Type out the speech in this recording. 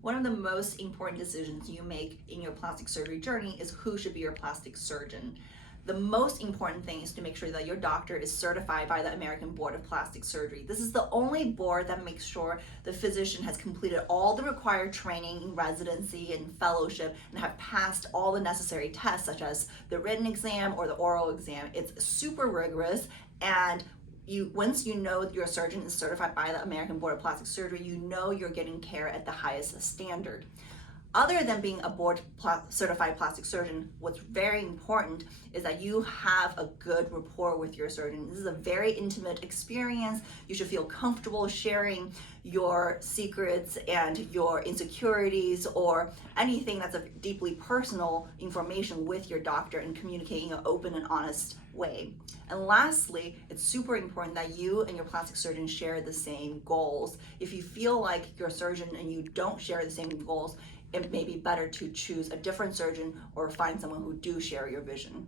One of the most important decisions you make in your plastic surgery journey is who should be your plastic surgeon. The most important thing is to make sure that your doctor is certified by the American Board of Plastic Surgery. This is the only board that makes sure the physician has completed all the required training, residency, and fellowship, and have passed all the necessary tests, such as the written exam or the oral exam. It's super rigorous, and once you know your surgeon is certified by the American Board of Plastic Surgery, you know you're getting care at the highest standard. Other than being a board certified plastic surgeon, what's very important is that you have a good rapport with your surgeon. This is a very intimate experience. You should feel comfortable sharing your secrets and your insecurities or anything that's of deeply personal information with your doctor and communicating in an open and honest way. And lastly, it's super important that you and your plastic surgeon share the same goals. If you feel like your surgeon and you don't share the same goals, it may be better to choose a different surgeon or find someone who do share your vision.